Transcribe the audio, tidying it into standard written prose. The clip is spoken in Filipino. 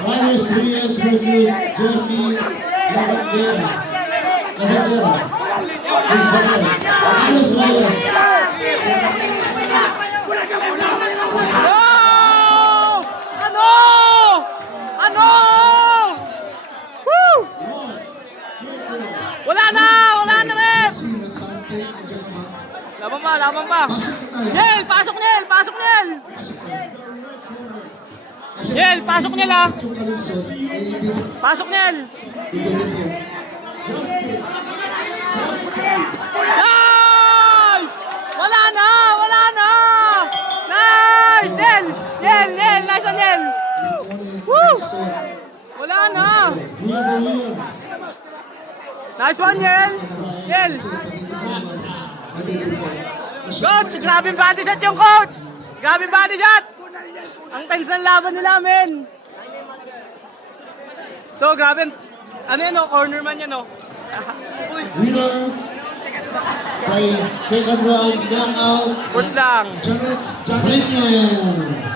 Reyes Reyes versus Jesse Lavanderas. Lavandera. Reyes Reyes. Ano? Ano? Woo! Wala na! Wala na rin! Laban pa, laban pa. Nel, pasok Nel! Pasok Nel! Nel, pasok Nel ah! Pasok Nel! Nice! Wala na! Wala na! Nice! Nel! Nel! Nel! Nice on Nel! Woo! Wala na! Nice one, Nel! Nel! Coach, grabe body shot yung coach! Grabe body shot! Ang tense ng laban nila, men! To, grabe. Ano yan, no? Corner man yan, no? Winner by second round knockout. Coach lang. Janet Janet.